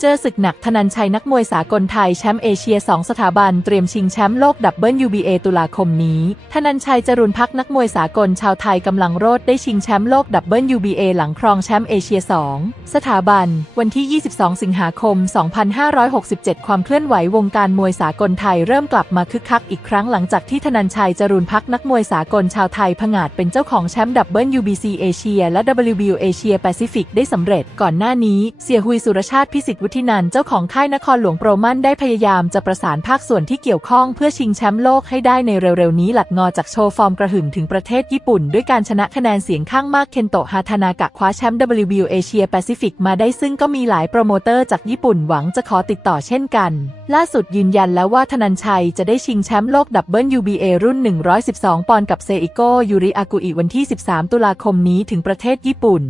เจอศึกหนักธนันชัยนักมวยสากลไทยแชมป์เอเชีย 2 สถาบันเตรียมชิงแชมป์โลกดับเบิล UBA ตุลาคมนี้ ธนันชัยจรุนพักนักมวยสากลชาวไทยกำลังโรดได้ชิงแชมป์โลกดับเบิล UBA หลังครองแชมป์เอเชีย 2 สถาบัน วันที่ 22 สิงหาคม 2567 ความเคลื่อนไหววงการมวยสากลไทยเริ่มกลับมาคึกคักอีกครั้งหลังจากที่ธนันชัยจรุนพักนักมวยสากลชาวไทยผงาดเป็นเจ้าของแชมป์ดับเบิล UBC เอเชียและ WBO เอเชียแปซิฟิกได้สำเร็จก่อนหน้านี้เสียหุยสุรชาติพิสิทธิ์วุฒินันเจ้าของค่ายนครหลวงโปรมันได้พยายามจะประสานภาคส่วนที่เกี่ยวข้องเพื่อชิงแชมป์โลกให้ได้ในเร็วๆนี้หลัดงอจากโชว์ฟอร์มกระหึ่มถึงประเทศญี่ปุ่น ด้วยการชนะคะแนนเสียงข้างมากเคนโตะฮาทานากะคว้าแชมป์ WBO เอเชียแปซิฟิกมาได้ซึ่งก็มีหลายโปรโมเตอร์จากญี่ปุ่นหวังจะขอติดต่อเช่นกัน ล่าสุดยืนยันแล้วว่าธนันชัยจะได้ชิงแชมป์โลกดับเบิล UBA รุ่น 112 ปอนด์กับเซอิโกยูริอากุอิวันที่ 13 ตุลาคมนี้ถึงประเทศญี่ปุ่น